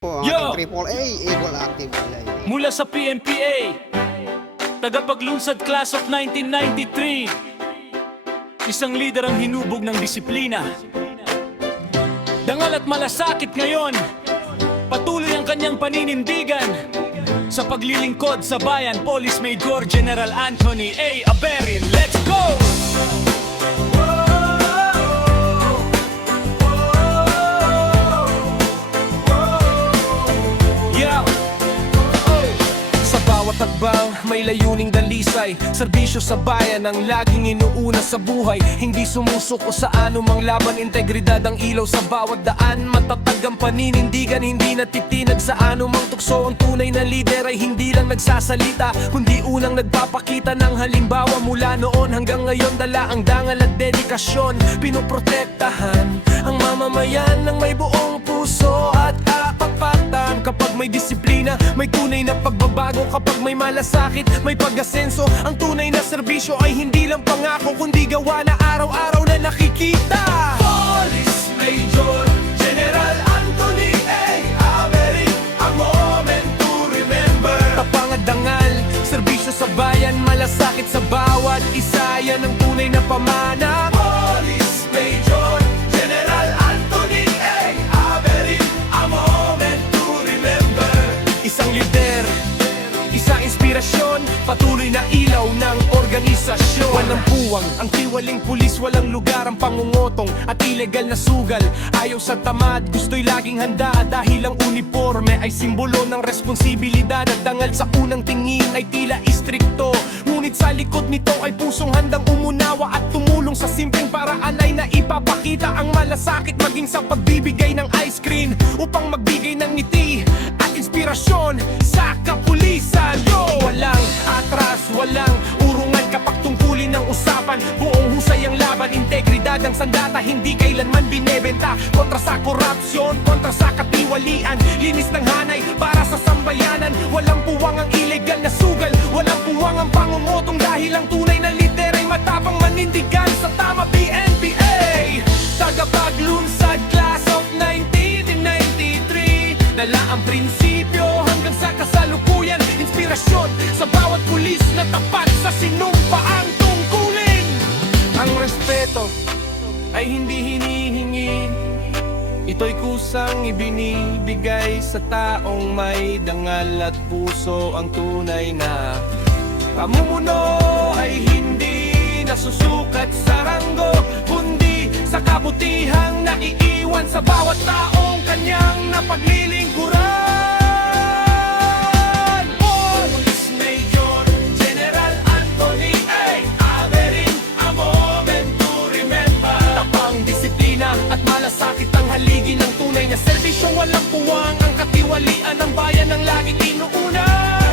Po, Yo! ating AAA, Eagle Active Alay. Mula sa PNPA, tagapaglunsad class of 1993, isang lider ang hinubog ng disiplina. Dangal at malasakit ngayon, patuloy ang kanyang paninindigan sa paglilingkod sa bayan. Police Major General Anthony A. Aberin, let's go! Takbang, may layuning dalisay, serbisyo sa bayan ang laging inuuna sa buhay. Hindi sumusuko sa anumang laban, integridad ang ilaw sa bawat daan. Matatag ang paninindigan, hindi natitinag sa anumang tukso. Ang tunay na lider ay hindi lang nagsasalita, kundi unang nagpapakita ng halimbawa. Mula noon hanggang ngayon, dala ang dangal at dedikasyon. Pinoprotektahan ang mamamayan ng may buong puso at kapapatan. Kapag may disiplina, may tunay na pagbabago. Kapag may malasakit, may pag-asenso. Ang tunay na serbisyo ay hindi lang pangako, kundi gawa na araw-araw na nakikita. Police Major General Anthony A. Aberin, a moment to remember. Tapang at dangal, serbisyo sa bayan, malasakit sa bawat isa. Yan ang tunay na pamana. Police Major General Anthony A. Aberin, a moment to remember. Isang lider, isang inspirasyon, patuloy na ilaw ng organisasyon. Walang puwang, ang tiwaling pulis, walang lugar ang pangungotong at ilegal na sugal. Ayaw sa tamad, gusto'y laging handa, dahil ang uniforme ay simbolo ng responsibilidad. At dangal sa unang tingin ay tila istrikto, ngunit sa likod nito ay pusong handang umunawa at tumulong sa simpleng paraan ay naipapakita ang malasakit, maging sa pagbibigay ng ice cream upang magbigay ng ngiti at inspirasyon sa kapulisan. Yo! Walang atras, walang urungan kapag tungkulin ng usapan. Buong husay ang laban, integridad ang sandata, hindi kailanman binebenta. Kontra sa korupsyon, kontra sa katiwalian, linis ng hanay para sa sambayanan. Walang puwang ang ilegal na sugal, walang puwang ang pangungutong, dahil ang tunay na lider ay matapang manindigan sa tama. PNPA, tagapaglunsad class of 1993, dala ang prinsipyo hanggang sa kasalukuyan. Inspirasyon sa bawat pulis na tapat sa sinumpaang tungkulin. Ang respeto ay hindi hinihingi, ito'y kusang ibinibigay sa taong may dangal at puso. Ang tunay na pamumuno ay hindi nasusukat sa ranggo, kundi sa kabutihang naiiwan sa bawat taong kanyang napaglilingkuran. At malasakit ang haligi ng tunay na serbisyo, walang puwang ang katiwalian ng bayan ang laging inuuna.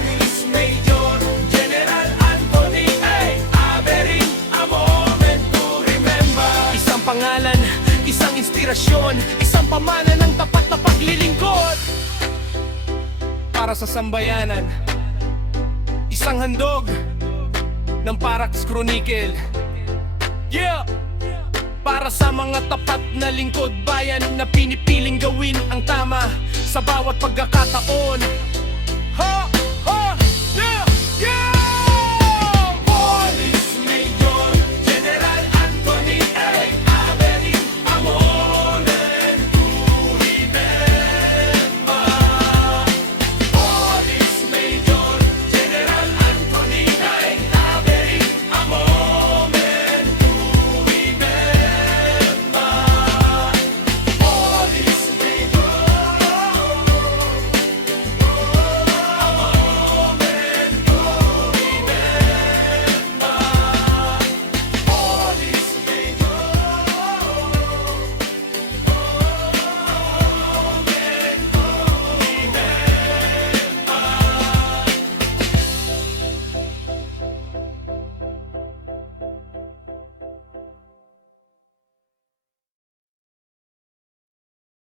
Police Major General Anthony A. Aberin, a moment to remember. Isang pangalan, isang inspirasyon, isang pamana ng tapat na paglilingkod para sa sambayanan. Isang handog ng Parax Chronicle. Yeah! Para sa mga tapat na lingkod bayan na pinipiling gawin ang tama sa bawat pagkakataon.